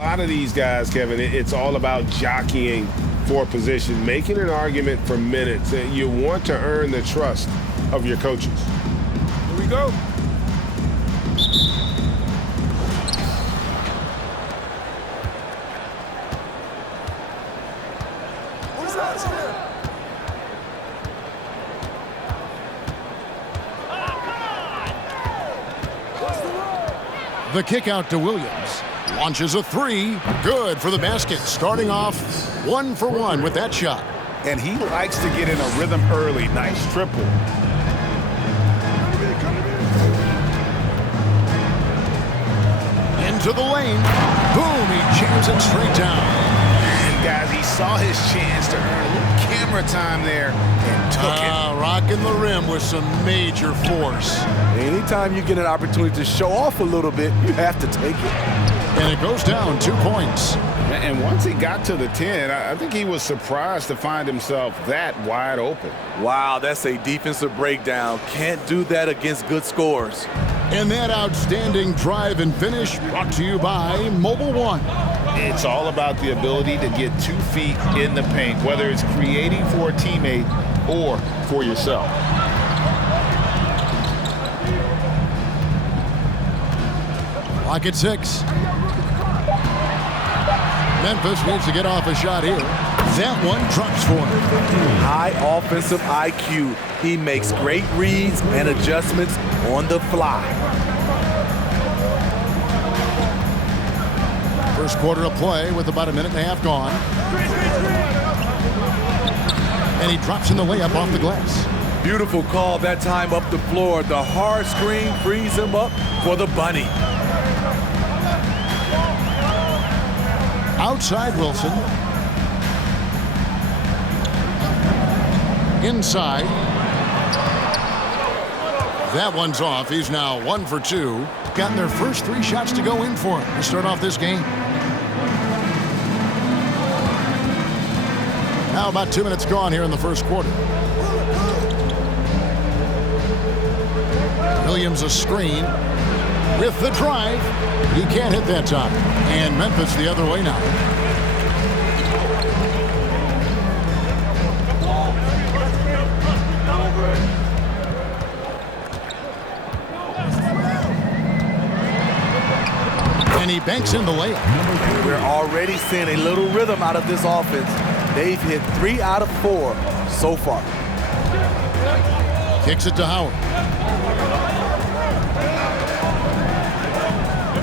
A lot of these guys, Kevin, it's all about jockeying for position, making an argument for minutes. You want to earn the trust of your coaches. Here we go. The kick out to Williams. Launches a three. Good for the basket. Starting off 1 for 1 with that shot. And he likes to get in a rhythm early. Nice triple. Into the lane. Boom, he jams it straight down. And guys, he saw his chance to earn a little camera time there and took it. Rocking the rim with some major force. Anytime you get an opportunity to show off a little bit, you have to take it. And it goes down 2 points. And once he got to the 10, I think he was surprised to find himself that wide open. Wow, that's a defensive breakdown. Can't do that against good scores. And that outstanding drive and finish brought to you by Mobile One. It's all about the ability to get 2 feet in the paint, whether it's creating for a teammate or for yourself. Lock at 6. Memphis needs to get off a shot here. That one drops for him. High offensive IQ. He makes great reads and adjustments on the fly. First quarter of play with about a minute and a half gone. And he drops in the layup off the glass. Beautiful call that time up the floor. The hard screen frees him up for the bunny. Outside Wilson. Inside. That one's off. He's now 1 for 2. Gotten their first 3 shots to go in for him to start off this game. Now about 2 minutes gone here in the first quarter. Williams a screen with the drive. He can't hit that time. And Memphis the other way now. And he banks in the layup. We're already seeing a little rhythm out of this offense. They've hit 3 out of 4 so far. Kicks it to Howard.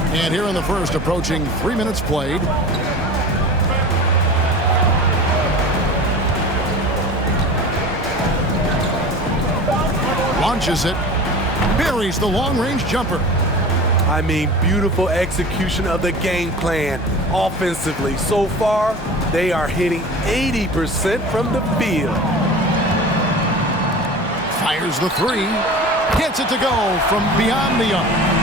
And here in the first, approaching 3 minutes played. Launches it. Buries the long-range jumper. I mean, beautiful execution of the game plan offensively. So far, they are hitting 80% from the field. Fires the 3. Gets it to go from beyond the arc.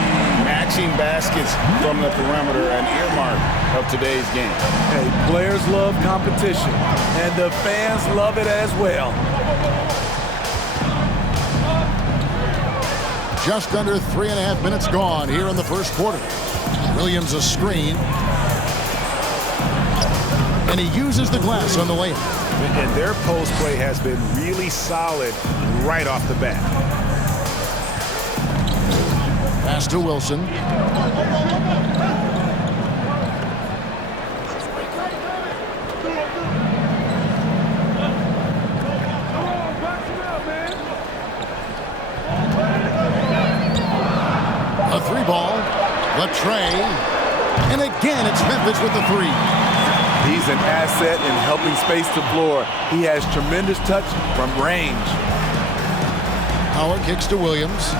Matching baskets from the perimeter, an earmark of today's game. Hey, players love competition, and the fans love it as well. Just under 3.5 minutes gone here in the first quarter. Williams a screen. And he uses the glass on the layup. And their post play has been really solid right off the bat. Pass to Wilson. A 3-ball. The tray. And again, it's Memphis with the 3. He's an asset in helping space the floor. He has tremendous touch from range. Howard kicks to Williams.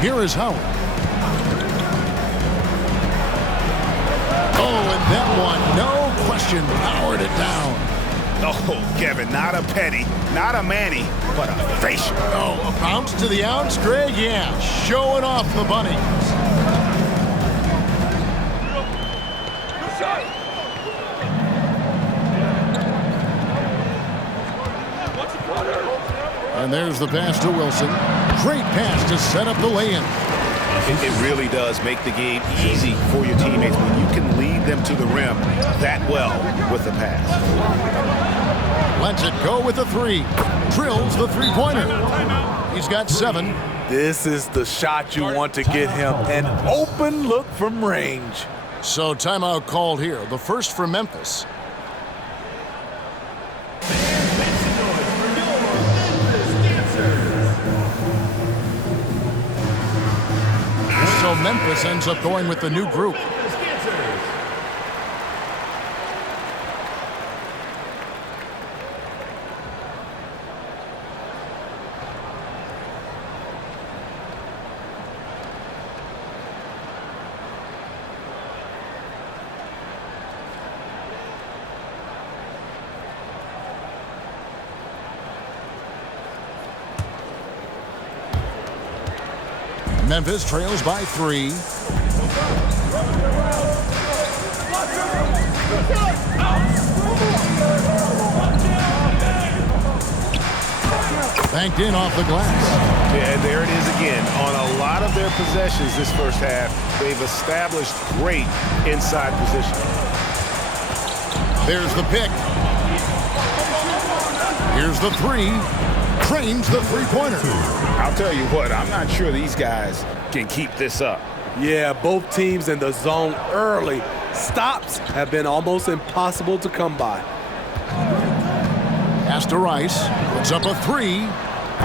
Here is Howard. Oh, and that one, no question, powered it down. Oh, Kevin, not a penny, not a Manny, but a facial. Oh, a bounce to the ounce, Greg? Yeah, showing off the bunny. And there's the pass to Wilson. Great pass to set up the lay-in. It really does make the game easy for your teammates when you can lead them to the rim that well with the pass. Lets it go with the three. Drills the three-pointer. He's got 7. This is the shot you want to get him. An open look from range. So timeout called here. The first for Memphis. So Memphis ends up going with the new group. Memphis trails by 3. Banked in off the glass. Yeah, there it is again. On a lot of their possessions this first half, they've established great inside position. There's the pick. Here's the 3. Trains the three-pointer. I'll tell you what, I'm not sure these guys can keep this up. Yeah, both teams in the zone early. Stops have been almost impossible to come by. Pass to Rice. Puts up a 3.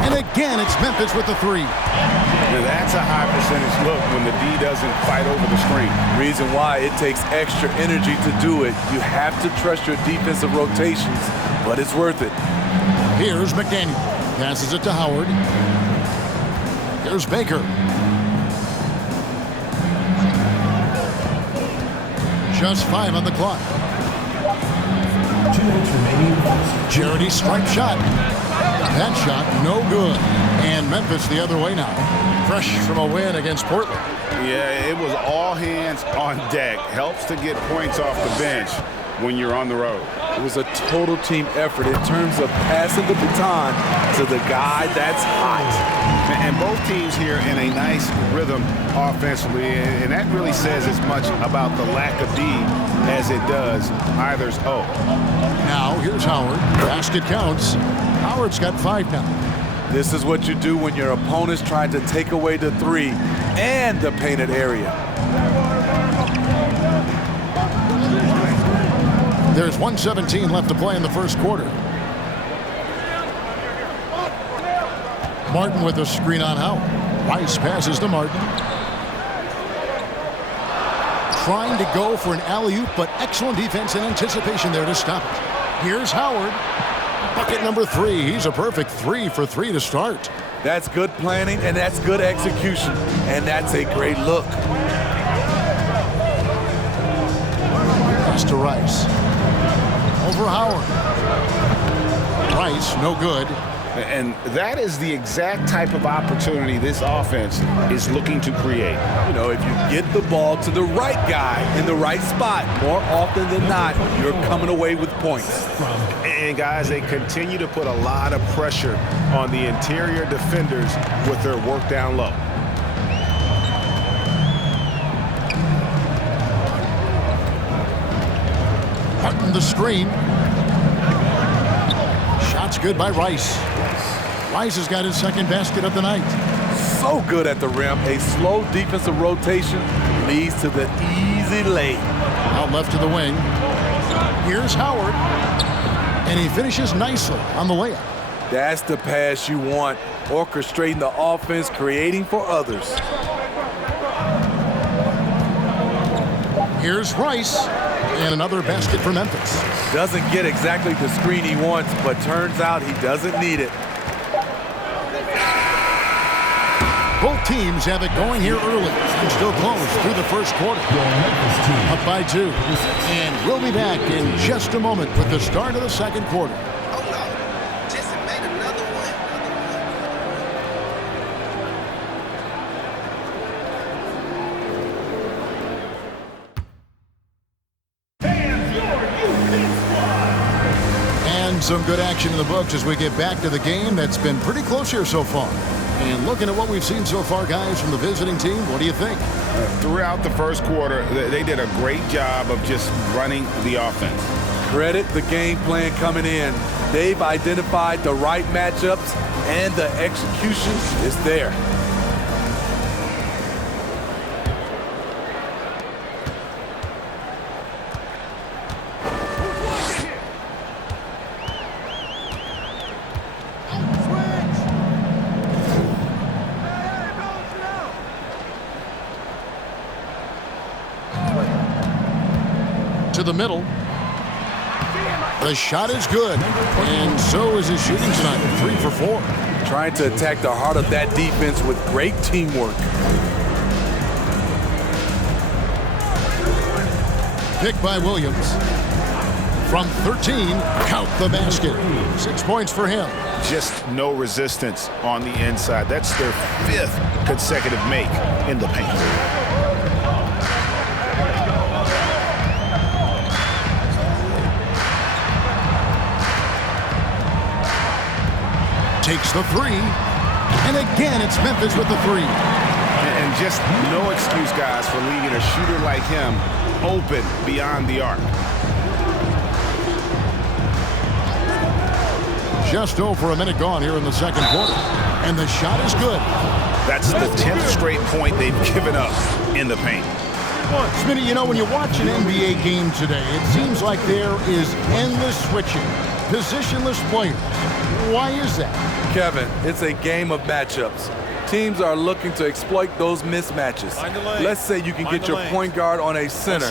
And again, it's Memphis with the 3. Now that's a high percentage look when the D doesn't fight over the screen. Reason why it takes extra energy to do it. You have to trust your defensive rotations, but it's worth it. Here's McDaniel. Passes it to Howard. Here's Baker. Just 5 on the clock. 2 minutes remaining. Charity stripe shot. That shot no good. And Memphis the other way now. Fresh from a win against Portland. Yeah, it was all hands on deck. Helps to get points off the bench when you're on the road. It was a total team effort in terms of passing the baton to the guy that's hot. And both teams here in a nice rhythm offensively, and that really says as much about the lack of D as it does either's O. Now here's Howard. Basket counts. Howard's got 5 now. This is what you do when your opponent's trying to take away the 3 and the painted area. There's 1:17 left to play in the first quarter. Martin with a screen on Howard. Rice passes to Martin. Trying to go for an alley-oop, but excellent defense and anticipation there to stop it. Here's Howard. Bucket number 3. He's a perfect 3 for 3 to start. That's good planning, and that's good execution, and that's a great look. Pass to Rice. Over Howard. Rice, no good. And that is the exact type of opportunity this offense is looking to create. You know, if you get the ball to the right guy in the right spot, more often than not, you're coming away with points. And guys, they continue to put a lot of pressure on the interior defenders with their work down low. Martin the screen. Shot's good by Rice. Rice has got his second basket of the night. So good at the rim. A slow defensive rotation leads to the easy lay. Out left to the wing. Here's Howard. And he finishes nicely on the layup. That's the pass you want. Orchestrating the offense, creating for others. Here's Rice. And another basket for Memphis. Doesn't get exactly the screen he wants, but turns out he doesn't need it. Both teams have it going here early and still close through the first quarter. Up by 2. And we'll be back in just a moment with the start of the second quarter. And some good action in the books as we get back to the game that's been pretty close here so far. And looking at what we've seen so far, guys, from the visiting team, what do you think? Throughout the first quarter, they did a great job of just running the offense. Credit the game plan coming in. They've identified the right matchups, and the execution is there. To the middle. The shot is good, and so is his shooting tonight, 3 for 4. Trying to attack the heart of that defense with great teamwork. Pick by Williams. From 13, count the basket. 6 points for him. Just no resistance on the inside. That's their 5th consecutive make in the paint. Takes the 3, and again it's Memphis with the 3. And just no excuse, guys, for leaving a shooter like him open beyond the arc. Just over a minute gone here in the second quarter, and the shot is good. That's the 10th straight point they've given up in the paint. Smitty, you know, when you watch an NBA game today, it seems like there is endless switching, positionless players. Why is that? Kevin, it's a game of matchups. Teams are looking to exploit those mismatches. Let's say you can get your point guard on a center.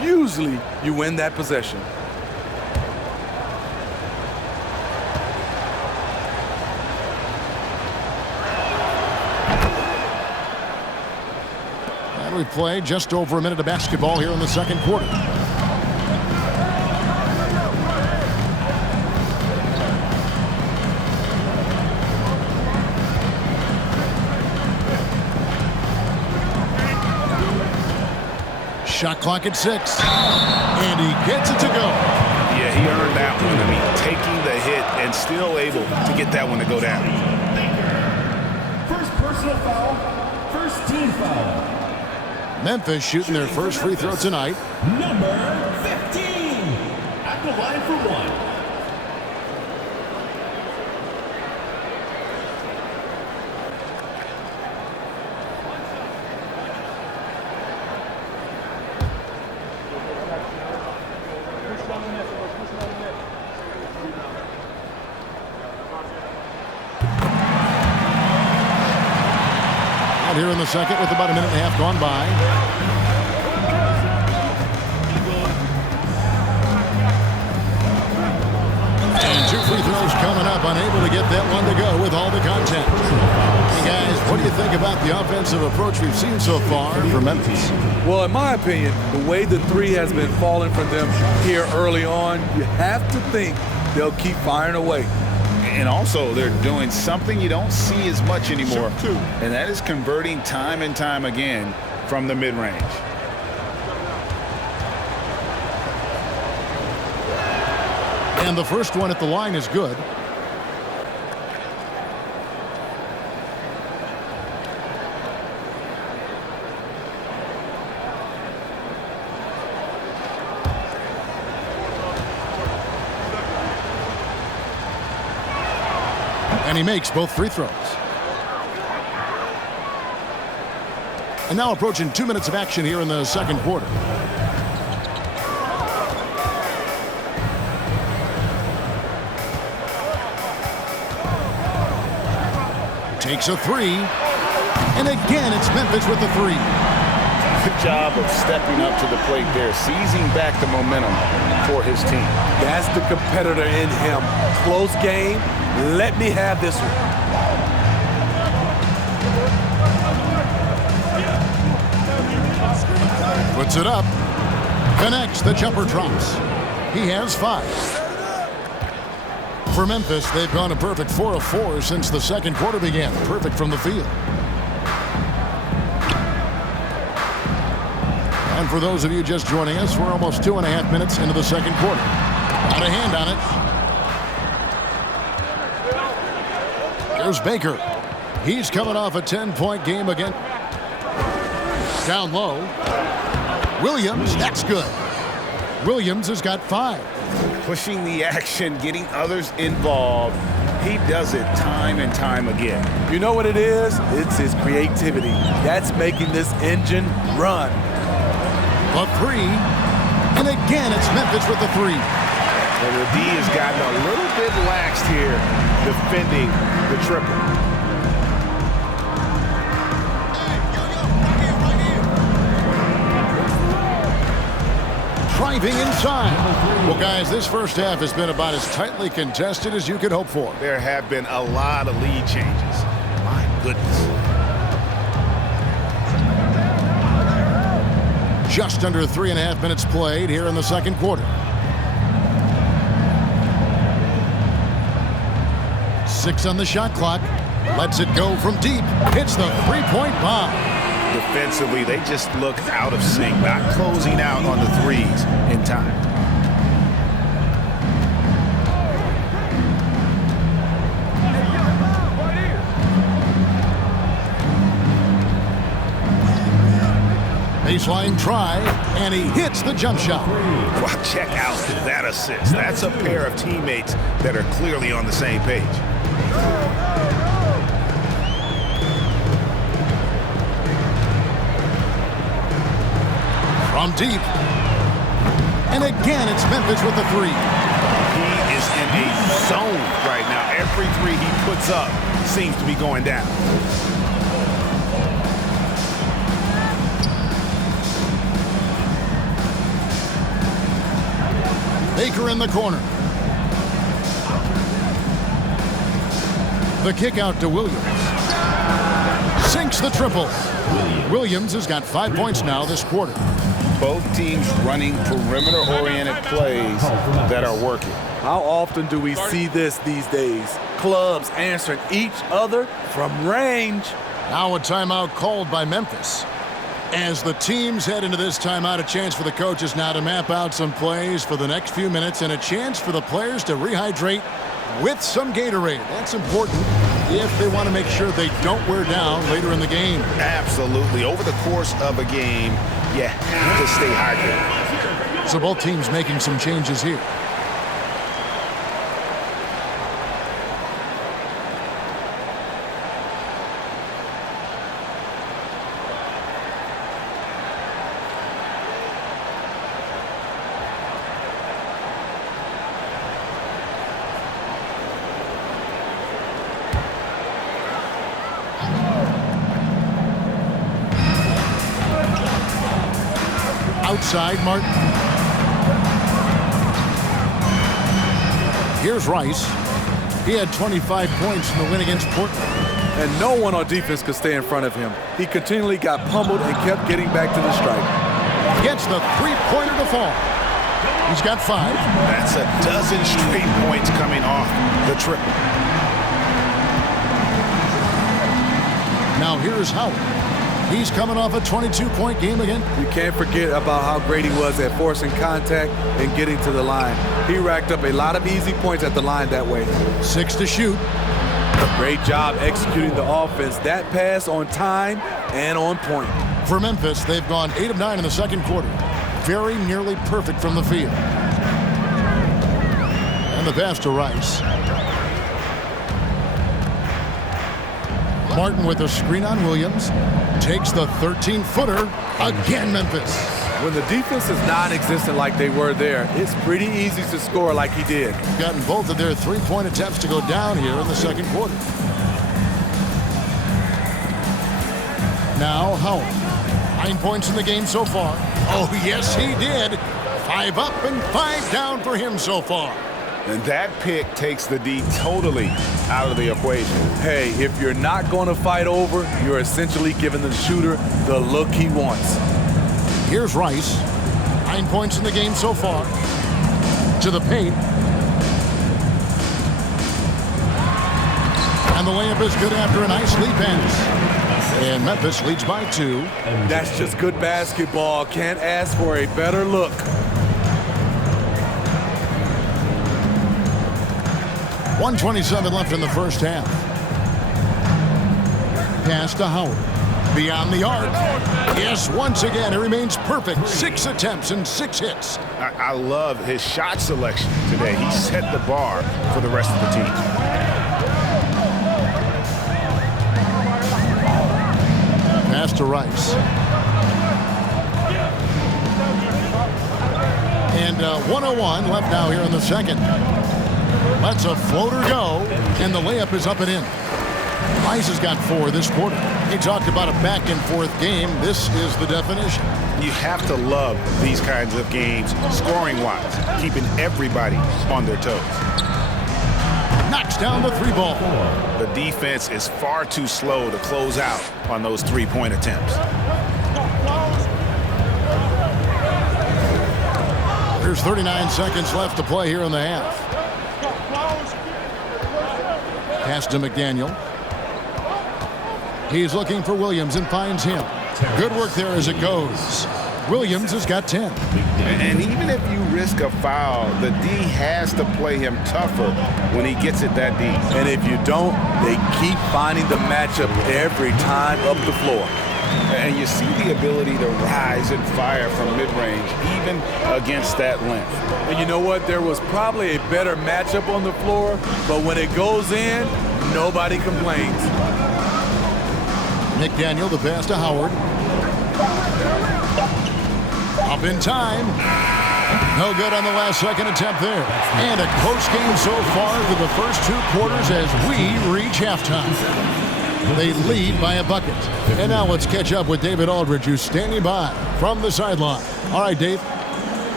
Usually, you win that possession. And we play just over a minute of basketball here in the second quarter. Shot clock at 6, and he gets it to go. Yeah, he earned that one. I mean, taking the hit and still able to get that one to go down. First personal foul, first team foul. Memphis shooting their first free throw tonight. Number 15 at the line for 1. Here in the second with about a minute and a half gone by. And 2 free throws coming up, unable to get that one to go with all the contact. Hey guys, what do you think about the offensive approach we've seen so far from Memphis? Well, in my opinion, the way the 3 has been falling for them here early on, you have to think they'll keep firing away. And also, they're doing something you don't see as much anymore, and that is converting time and time again from the mid-range. And the first one at the line is good. And he makes both free throws. And now approaching 2 minutes of action here in the second quarter. Takes a 3. And again, it's Memphis with the 3. Good job of stepping up to the plate there, seizing back the momentum for his team. That's the competitor in him. Close game. Let me have this one. Puts it up. Connects. The jumper drops. He has 5. For Memphis, they've gone a perfect 4 of 4 since the second quarter began. Perfect from the field. And for those of you just joining us, we're almost 2.5 minutes into the second quarter. Got a hand on it. There's Baker. He's coming off a 10-point game again. Down low. Williams, that's good. Williams has got 5. Pushing the action, getting others involved. He does it time and time again. You know what it is? It's his creativity. That's making this engine run. A 3. And again, it's Memphis with the 3. And the D has gotten a little bit laxed here, defending the triple. Driving inside. Well, guys, this first half has been about as tightly contested as you could hope for. There have been a lot of lead changes. My goodness. Just under 3.5 minutes played here in the second quarter. 6 on the shot clock. Lets it go from deep. Hits the three-point bomb. Defensively, they just look out of sync, not closing out on the threes in time. Baseline try, and he hits the jump shot. Well, check out that assist. That's a pair of teammates that are clearly on the same page. From deep. And again, it's Memphis with the 3. He is in a zone right now. Every 3 he puts up seems to be going down. Baker in the corner. The kick out to Williams. Sinks the triple. Williams has got 5 points now this quarter. Both teams running perimeter-oriented plays that are working. How often do we see this these days? Clubs answering each other from range. Now a timeout called by Memphis. As the teams head into this timeout, a chance for the coaches now to map out some plays for the next few minutes and a chance for the players to rehydrate with some Gatorade. That's important if they want to make sure they don't wear down later in the game. Absolutely. Over the course of a game, you have to stay hydrated. So both teams making some changes here. Outside, Martin. Here's Rice. He had 25 points in the win against Portland. And no one on defense could stay in front of him. He continually got pummeled and kept getting back to the stripe. Gets the three-pointer to fall. He's got 5. That's a dozen straight points coming off the triple. Now here's Howard. He's coming off a 22-point game again. You can't forget about how great he was at forcing contact and getting to the line. He racked up a lot of easy points at the line that way. 6 to shoot. Great job executing the offense. That pass on time and on point. For Memphis, they've gone 8 of 9 in the second quarter. Very nearly perfect from the field. And the pass to Rice. Martin with a screen on Williams. Takes the 13-footer. Again, Memphis. When the defense is non-existent like they were there, it's pretty easy to score like he did. Gotten both of their three-point attempts to go down here in the second quarter. Now Howard. 9 points in the game so far. Oh, yes, he did. 5 up and 5 down for him so far. And that pick takes the D totally out of the equation. Hey, if you're not going to fight over, you're essentially giving the shooter the look he wants. Here's Rice. 9 points in the game so far. To the paint. And the layup is good after a nice lead pass. And Memphis leads by 2. That's just good basketball. Can't ask for a better look. .127 left in the first half. pass to Howard. Beyond the arc. Yes, once again, it remains perfect. 6 attempts and 6 hits. I love his shot selection today. He set the bar for the rest of the team. Pass to Rice. And 1:01 left now here in the second. Lets a floater go, and the layup is up and in. Rice has got 4 this quarter. He talked about a back-and-forth game. This is the definition. You have to love these kinds of games, scoring-wise, keeping everybody on their toes. Knocks down the 3 ball. The defense is far too slow to close out on those 3-point attempts. There's 39 seconds left to play here in the half. Pass to McDaniel. He's looking for Williams and finds him. Good work there as it goes. Williams has got 10. And even if you risk a foul, the D has to play him tougher when he gets it that deep. And if you don't, they keep finding the matchup every time up the floor. And you see the ability to rise and fire from mid-range, even against that length. And you know what? There was probably a better matchup on the floor, but when it goes in, nobody complains. McDaniel, the pass to Howard. Up in time. No good on the last second attempt there. And a close game so far for the first 2 quarters as we reach halftime. They lead by a bucket. And now let's catch up with David Aldridge, who's standing by from the sideline. All right, Dave.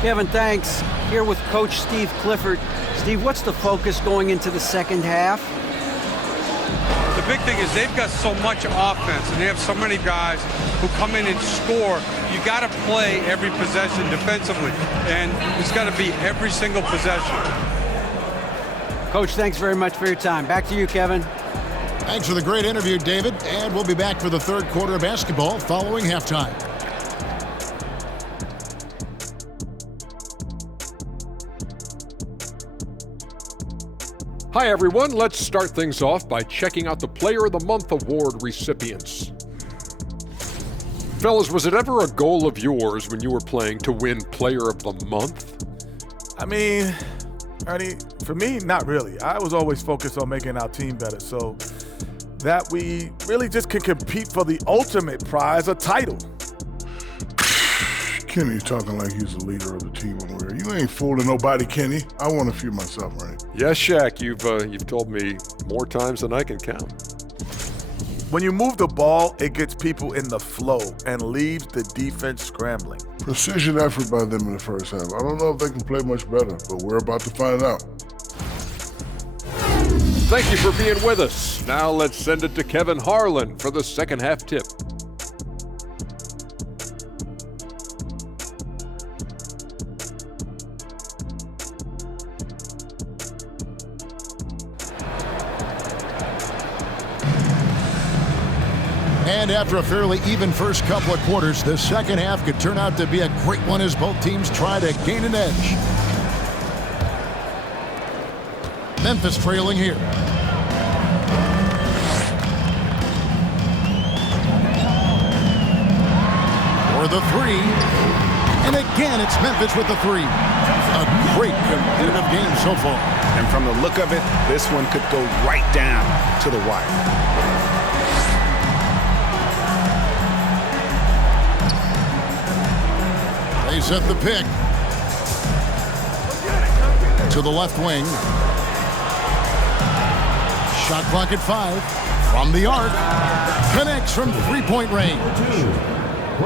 Kevin, thanks. Here with Coach Steve Clifford. Steve, what's the focus going into the second half? The big thing is they've got so much offense, and they have so many guys who come in and score. You got to play every possession defensively, and it's got to be every single possession. Coach, thanks very much for your time. Back to you, Kevin. Thanks for the great interview, David. And we'll be back for the third quarter of basketball following halftime. Hi everyone, let's start things off by checking out the Player of the Month award recipients. Fellas, was it ever a goal of yours when you were playing to win Player of the Month? I mean, Ernie, for me, not really. I was always focused on making our team better, so that we really just can compete for the ultimate prize, a title. Kenny's talking like he's the leader of the team over here. You ain't fooling nobody, Kenny. I won a few myself, right? Yes, Shaq, you've told me more times than I can count. When you move the ball, it gets people in the flow and leaves the defense scrambling. Precision effort by them in the first half. I don't know if they can play much better, but we're about to find out. Thank you for being with us. Now let's send it to Kevin Harlan for the second half tip. And after a fairly even first couple of quarters, the second half could turn out to be a great one as both teams try to gain an edge. Memphis trailing here. For the 3. And again, it's Memphis with the 3. A great competitive game so far. And from the look of it, this one could go right down to the wire. They set the pick to the left wing. Shot clock at 5 from the arc. Connects from 3-point range.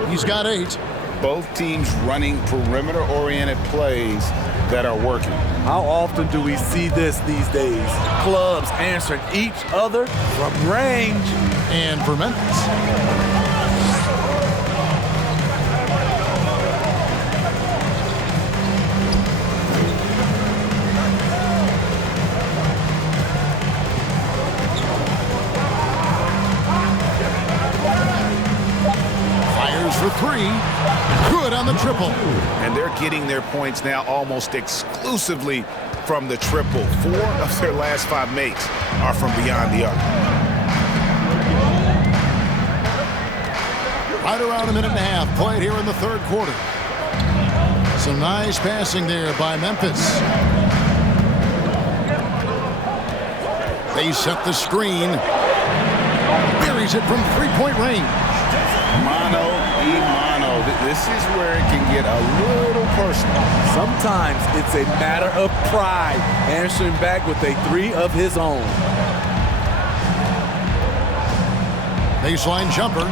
He's got 8. Both teams running perimeter-oriented plays that are working. How often do we see this these days? Clubs answering each other from range. And for Memphis, for 3. Good on the triple. And they're getting their points now almost exclusively from the triple. 4 of their last 5 makes are from beyond the arc. Right around a minute and a half played here in the third quarter. Some nice passing there by Memphis. They set the screen. Buries it from three-point range. Mano y mano. This is where it can get a little personal. Sometimes it's a matter of pride, answering back with a three of his own. Baseline jumper.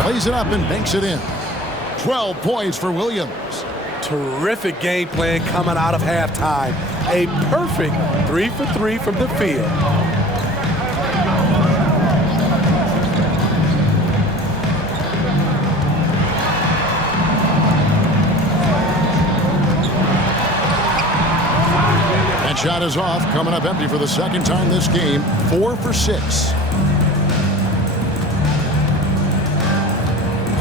Plays it up and banks it in. 12 points for Williams. Terrific game plan coming out of halftime. A perfect 3 for 3 from the field. That shot is off, coming up empty for the second time this game. 4 for 6.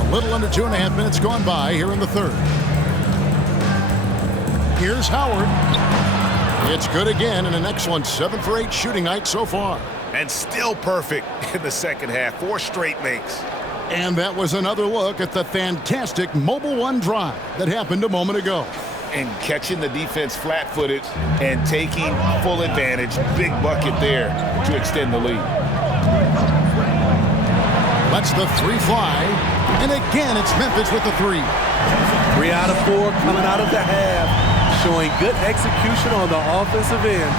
A little under 2.5 minutes gone by here in the third. Here's Howard. It's good again, and an excellent 7 for 8 shooting night so far. And still perfect in the second half. 4 straight makes. And that was another look at the fantastic Mobile One drive that happened a moment ago. And catching the defense flat-footed and taking full advantage. Big bucket there to extend the lead. Lets the 3 fly. And again, it's Memphis with the 3. 3 out of 4 coming out of the half. Showing good execution on the offensive end.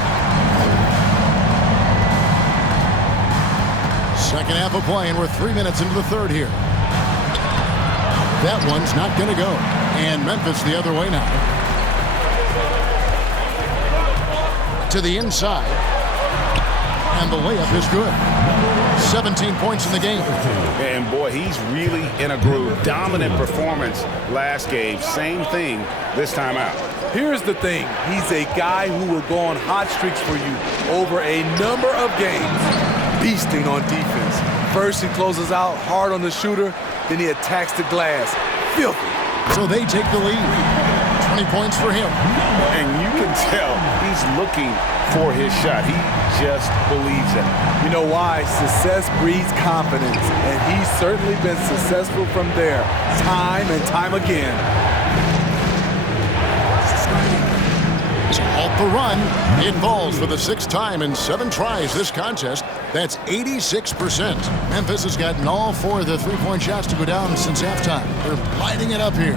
Second half of play, and we're 3 minutes into the third here. That one's not going to go. And Memphis the other way now. To the inside. And the layup is good. 17 points in the game. And boy, he's really in a groove. Dominant performance last game. Same thing this time out. Here's the thing. He's a guy who will go on hot streaks for you over a number of games. Beasting on defense. First, he closes out hard on the shooter. Then he attacks the glass. Filthy. So they take the lead. 20 points for him. And you can tell he's looking for his shot. He just believes it. You know why? Success breeds confidence. And he's certainly been successful from there. Time and time again. To halt the run, it falls for the 6th time in 7 tries this contest. That's 86%. Memphis has gotten all 4 of the 3-point shots to go down since halftime. They're lighting it up here.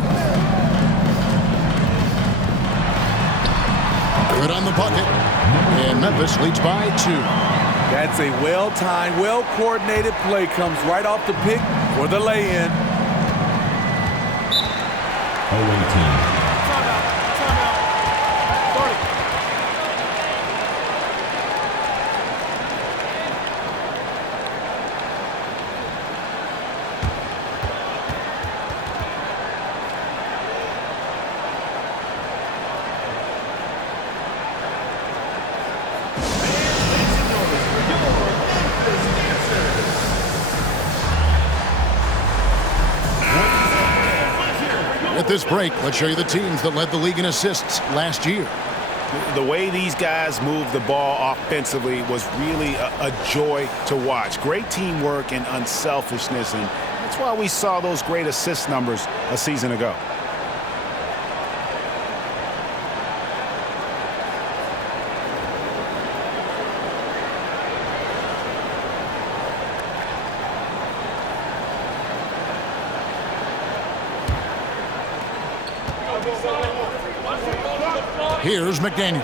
Good on the bucket. And Memphis leads by 2. That's a well-timed, well-coordinated play. Comes right off the pick for the lay-in. Away team. At this break, let's show you the teams that led the league in assists last year. The way these guys moved the ball offensively was really a joy to watch. Great teamwork and unselfishness, and that's why we saw those great assist numbers a season ago. Here's McDaniel.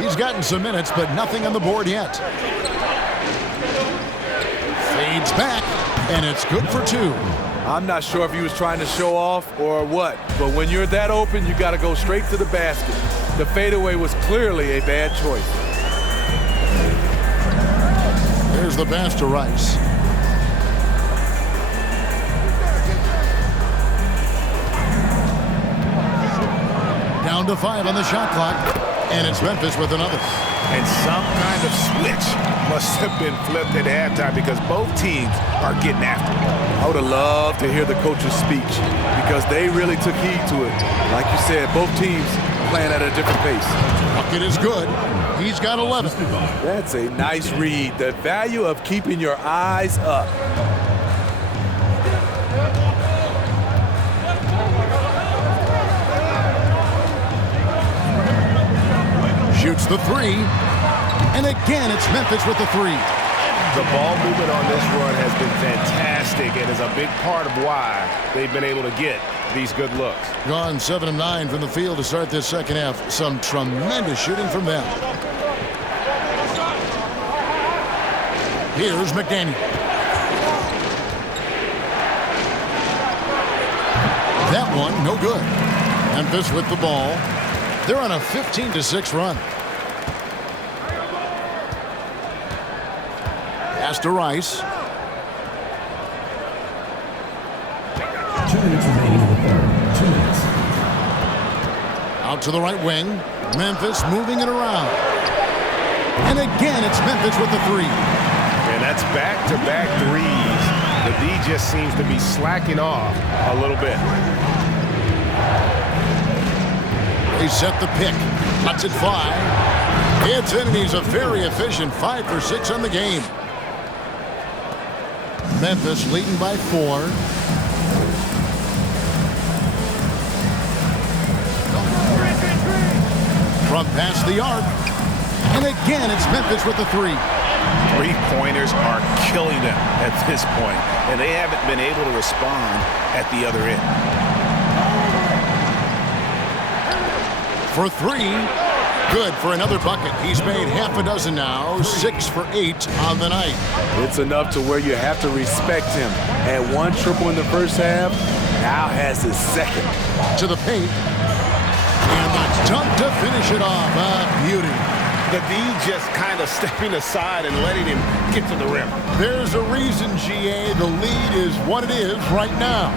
He's gotten some minutes, but nothing on the board yet. Fades back, and it's good for 2. I'm not sure if he was trying to show off or what, but when you're that open, you got to go straight to the basket. The fadeaway was clearly a bad choice. There's the pass to Rice. Down to 5 on the shot clock, and it's Memphis with another. And some kind of switch must have been flipped at halftime because both teams are getting after it. I would have loved to hear the coach's speech because they really took heed to it. Like you said, both teams playing at a different pace. Bucket is good. He's got 11. That's a nice read. The value of keeping your eyes up. the three. And again, it's Memphis with the three. The ball movement on this run has been fantastic and is a big part of why they've been able to get these good looks. Gone 7 of 9 from the field to start this second half. Some tremendous shooting from them. Here's McDaniel. That one, no good. Memphis with the ball. They're on a 15-6 run. Pass to Rice. 2 minutes remaining in the third. 2 minutes. Out to the right wing. Memphis moving it around. And again, it's Memphis with the three. And that's back-to-back threes. The D just seems to be slacking off a little bit. They set the pick. Lets it fly. It's in, and he's a very efficient 5 for 6 on the game. Memphis leading by 4. From past the arc. And again, it's Memphis with the three. Three-pointers are killing them at this point, and they haven't been able to respond at the other end. For 3. Good for another bucket. He's made half a dozen now. 6 for 8 on the night. It's enough to where you have to respect him. Had 1 triple in the first half, now has his second. To the paint. And the dunk to finish it off. A beauty. The D just kind of stepping aside and letting him get to the rim. There's a reason, GA. The lead is what it is right now.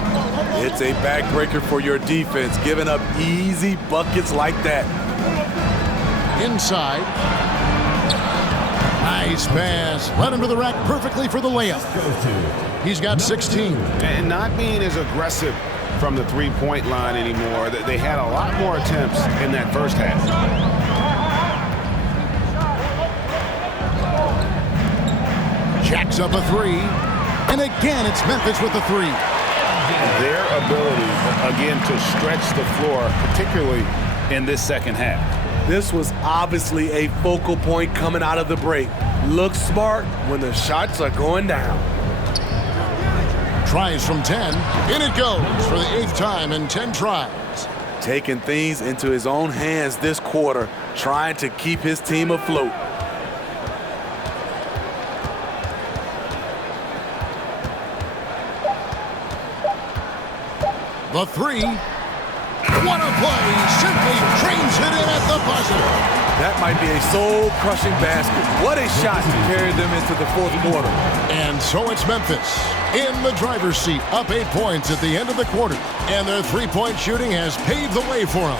It's a backbreaker for your defense, giving up easy buckets like that. Inside. Nice pass. Led him to the rack perfectly for the layup. He's got 16. And not being as aggressive from the three-point line anymore. They had a lot more attempts in that first half. Jacks up a 3. And again, it's Memphis with the 3. Their ability, again, to stretch the floor, particularly in this second half. This was obviously a focal point coming out of the break. Look smart when the shots are going down. Tries from 10. In it goes for the 8th time in 10 tries. Taking things into his own hands this quarter, trying to keep his team afloat. The 3. What a play. Simply trains it in at the buzzer. That might be a soul-crushing basket. What a shot to carry them into the fourth quarter. And so it's Memphis in the driver's seat, up 8 points at the end of the quarter. And their three-point shooting has paved the way for them.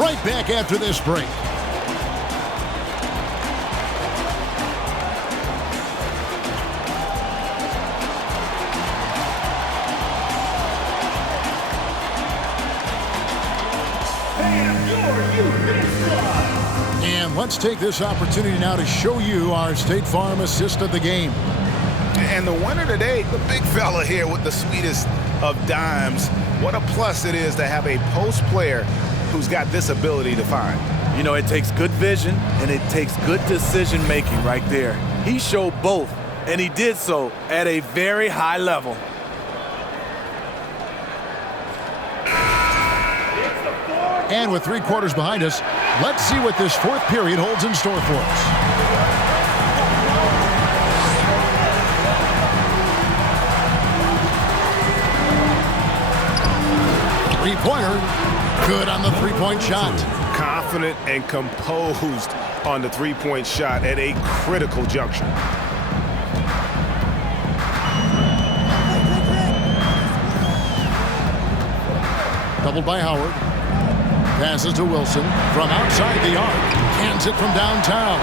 Right back after this break. And let's take this opportunity now to show you our State Farm assist of the game. And the winner today, the big fella here with the sweetest of dimes. What a plus it is to have a post player who's got this ability to find. You know, it takes good vision and it takes good decision making right there. He showed both, and he did so at a very high level. And with 3 quarters behind us, let's see what this fourth period holds in store for us. Three-pointer. Good on the three-point shot. Confident and composed on the three-point shot at a critical juncture. Doubled by Howard. Passes to Wilson from outside the arc. Cans it from downtown.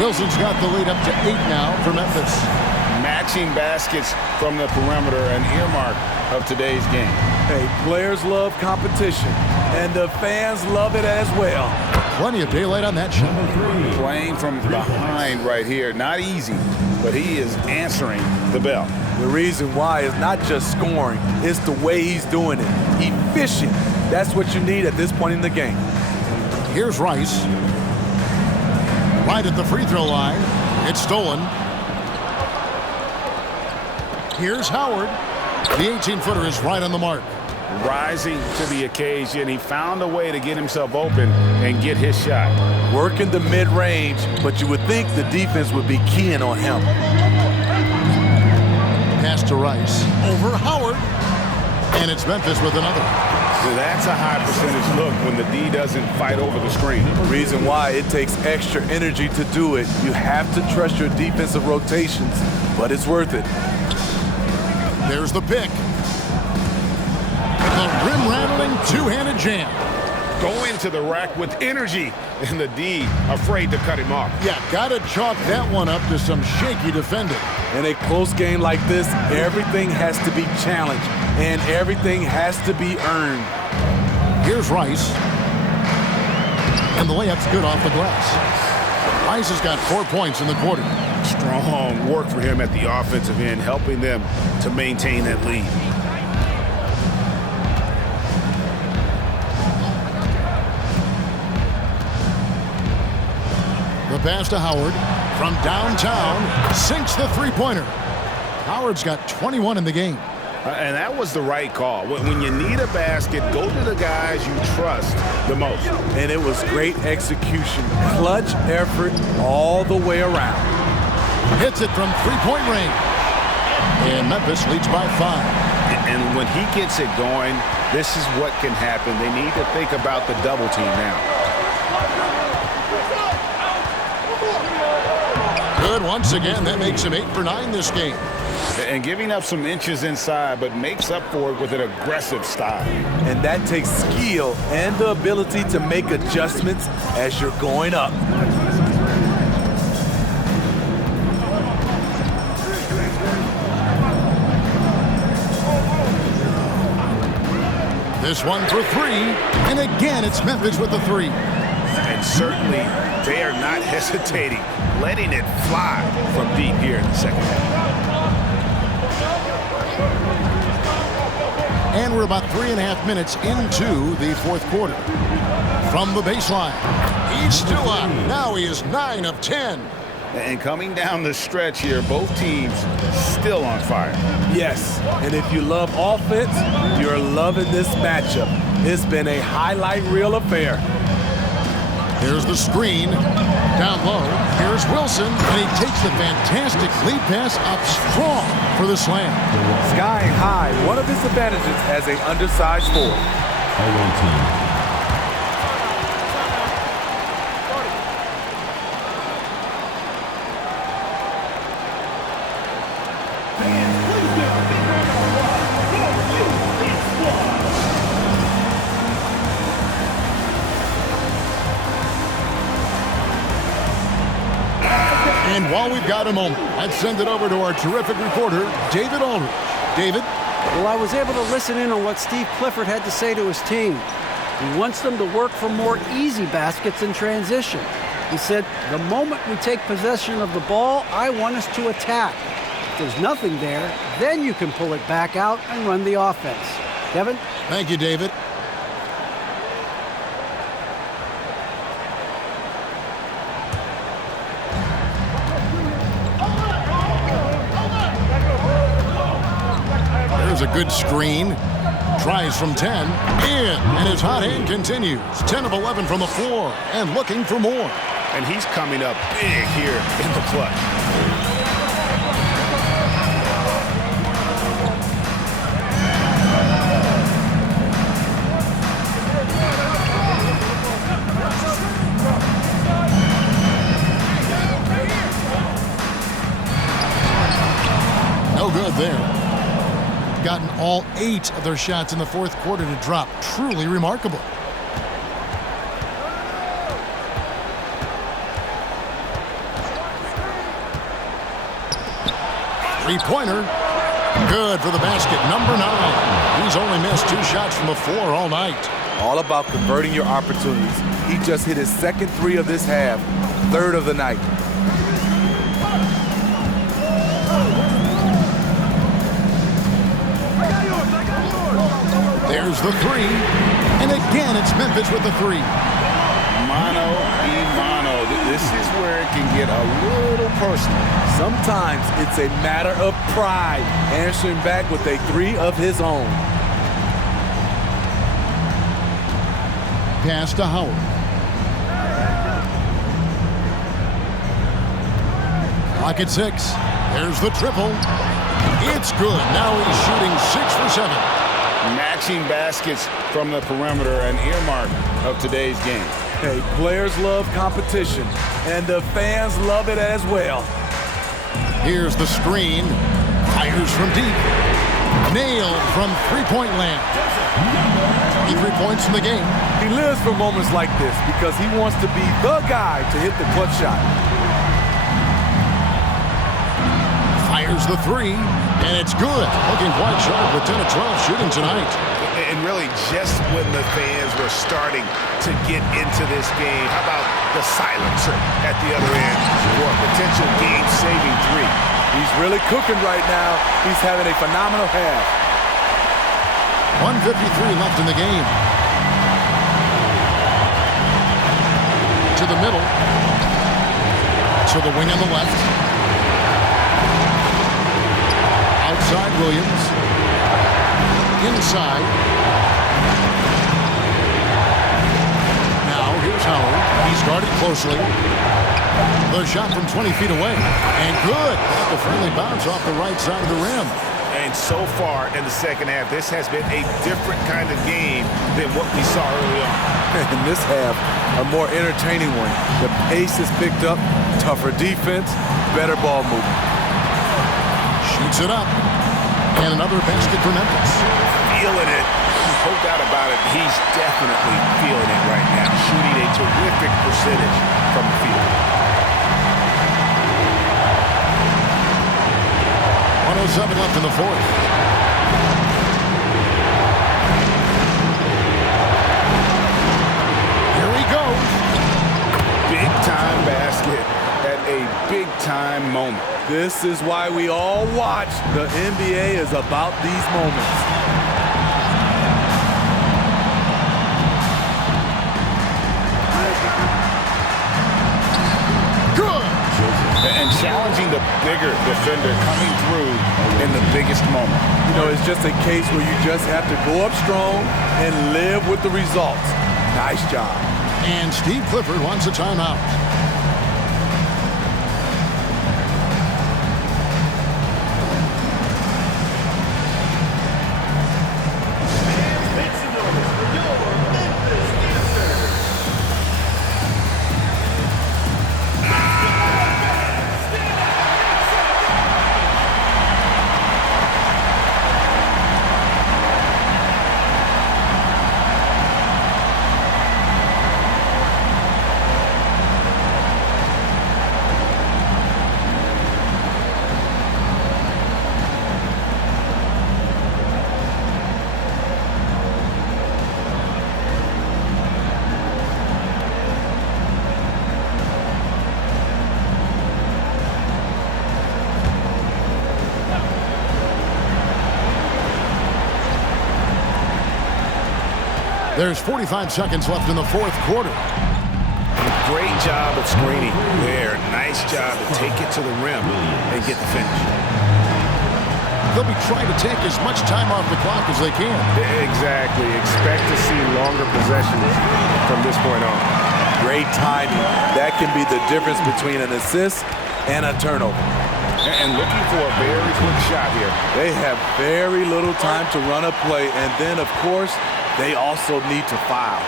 Wilson's got the lead up to 8 now for Memphis. Matching baskets from the perimeter, an earmark of today's game. Hey, players love competition, and the fans love it as well. Plenty of daylight on that shot. Playing from behind right here, not easy, but he is answering the bell. The reason why is not just scoring, it's the way he's doing it. Efficient. That's what you need at this point in the game. Here's Rice. Right at the free throw line. It's stolen. Here's Howard. The 18-footer is right on the mark. Rising to the occasion, he found a way to get himself open and get his shot. Working the mid-range, but you would think the defense would be keying on him. Pass to Rice. Over Howard. And it's Memphis with another. So that's a high percentage look when the D doesn't fight over the screen. Reason why it takes extra energy to do it. You have to trust your defensive rotations, but it's worth it. There's the pick. The rim-rattling two-handed jam. Go into the rack with energy, and the D afraid to cut him off. Yeah, gotta chalk that one up to some shaky defending. In a close game like this, everything has to be challenged, and everything has to be earned. Here's Rice. And the layup's good off the glass. Rice has got 4 points in the quarter. Strong work for him at the offensive end, helping them to maintain that lead. The pass to Howard from downtown sinks the three-pointer. Howard's got 21 in the game. And that was the right call. When you need a basket, go to the guys you trust the most. And it was great execution. Clutch effort all the way around. Hits it from three-point range. And Memphis leads by 5. And when he gets it going, this is what can happen. They need to think about the double team now. Good once again. That makes him 8 for 9 this game. And giving up some inches inside, but makes up for it with an aggressive style. And that takes skill and the ability to make adjustments as you're going up. This one for 3. And again, it's Memphis with the 3. And certainly, they are not hesitating, letting it fly from deep here in the second half. And we're about 3.5 minutes into the fourth quarter. From the baseline, he's still up. Now he is 9 of 10. And coming down the stretch here, both teams still on fire. Yes, and if you love offense, you're loving this matchup. It's been a highlight reel affair. Here's the screen. Down low, here's Wilson, and he takes the fantastic lead pass up strong for the slam. Skying high, one of his advantages as an undersized forward. And while we've got a moment, let's send it over to our terrific reporter, David Aldridge. David? Well, I was able to listen in on what Steve Clifford had to say to his team. He wants them to work for more easy baskets in transition. He said, the moment we take possession of the ball, I want us to attack. If there's nothing there, then you can pull it back out and run the offense. Kevin? Thank you, David. There's a good screen. Tries from 10. In. And his hot hand continues. 10 of 11 from the floor. And looking for more. And he's coming up big here in the clutch. No good there. Gotten all 8 of their shots in the fourth quarter to drop. Truly remarkable. Three-pointer. Good for the basket. Number 9. He's only missed 2 shots from the floor all night. All about converting your opportunities. He just hit his second 3 of this half, 3rd of the night. There's the 3. And again, it's Memphis with the 3. Mano a mano. This is where it can get a little personal. Sometimes it's a matter of pride, answering back with a 3 of his own. Pass to Howard. Clock at 6. There's the triple. It's good. Now he's shooting 6 for 7. Matching baskets from the perimeter, an earmark of today's game. Hey, players love competition, and the fans love it as well. Here's the screen. Fires from deep. Nailed from three-point land. 3 points in the game. He lives for moments like this because he wants to be the guy to hit the clutch shot. Fires the 3, and it's good. Looking quite sharp with 10 of 12 shooting tonight. And really, just when the fans were starting to get into this game, how about the silencer at the other end for a potential game-saving 3? He's really cooking right now. He's having a phenomenal half. 1:53 left in the game. To the middle. To the wing on the left. Outside Williams. Inside. Now here's Howard. He's guarded closely. The shot from 20 feet away. And good. Got the friendly bounce off the right side of the rim. And so far in the second half, this has been a different kind of game than what we saw early on. In this half, a more entertaining one. The pace is picked up, tougher defense, better ball movement. Shoots it up. And another basket for Memphis. Feeling it. No doubt about it. He's definitely feeling it right now. Shooting a terrific percentage from the field. 1:07 left in the fourth. Here he goes. Big-time basket at a big-time moment. This is why we all watch. The NBA is about these moments. Good. And challenging the bigger defender coming through in the biggest moment. You know, it's just a case where you just have to go up strong and live with the results. Nice job. And Steve Clifford wants a timeout. There's 45 seconds left in the fourth quarter. Great job of screening there. Nice job to take it to the rim and get the finish. They'll be trying to take as much time off the clock as they can. Exactly. Expect to see longer possessions from this point on. Great timing. That can be the difference between an assist and a turnover. And looking for a very quick shot here. They have very little time to run a play, and then, of course, they also need to foul.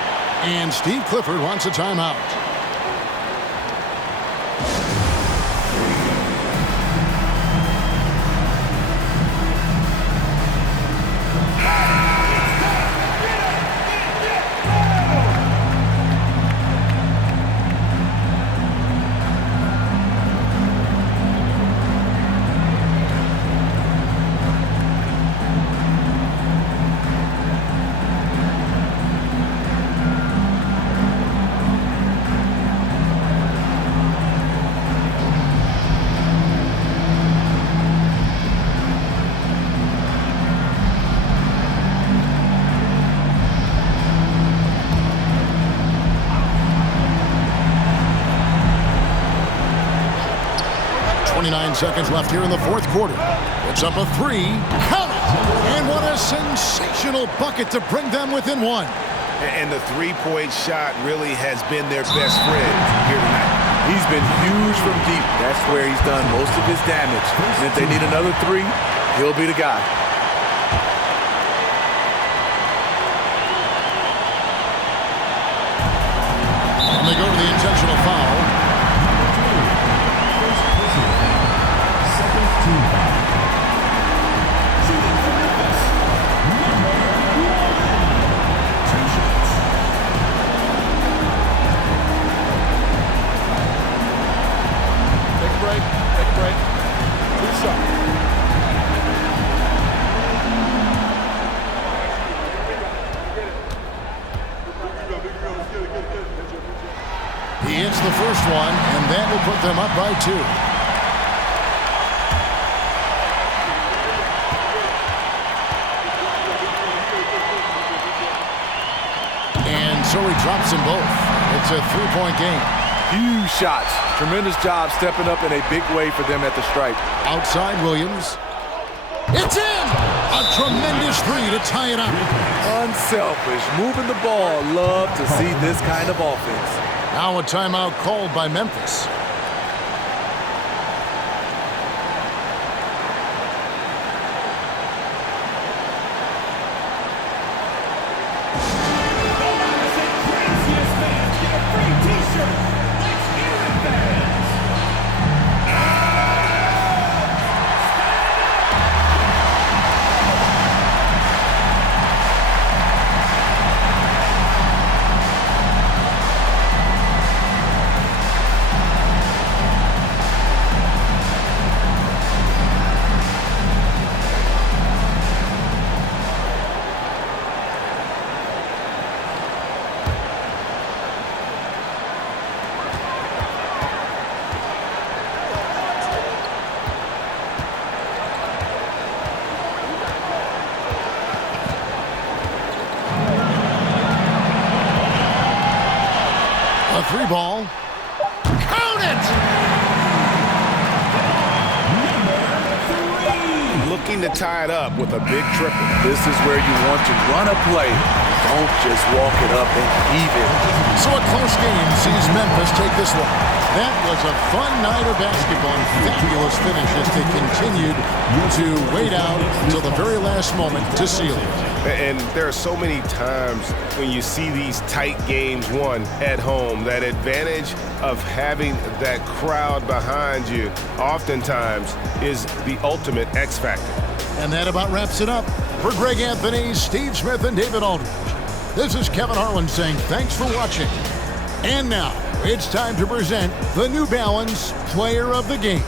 And Steve Clifford wants a timeout. 29 seconds left here in the fourth quarter. Puts up a three. Count it! And what a sensational bucket to bring them within one. And the three-point shot really has been their best friend here tonight. He's been huge from deep. That's where he's done most of his damage. And if they need another three, he'll be the guy. And they go to the intentional foul. Second team foul. Shooting for Memphis. Two shots. Take a break. Take a break. Two shots. He hits the first one, and that will put them up by 2. And so he drops them both. It's a 3-point game. Huge shots. Tremendous job stepping up in a big way for them at the stripe. Outside Williams. It's in! A tremendous three to tie it up. Unselfish, moving the ball. Love to see this kind of offense. Now a timeout called by Memphis. A 3-ball. Count it! Looking to tie it up with a big triple. This is where you want to run a play. Don't just walk it up and heave it. So a close game sees Memphis take this one. That was a fun night of basketball. Fabulous finish as they continued to wait out until the very last moment to seal it. And there are so many times when you see these tight games won at home, that advantage of having that crowd behind you oftentimes is the ultimate X factor. And that about wraps it up. For Greg Anthony, Steve Smith, and David Aldridge, this is Kevin Harlan saying thanks for watching. And now it's time to present the New Balance Player of the Game.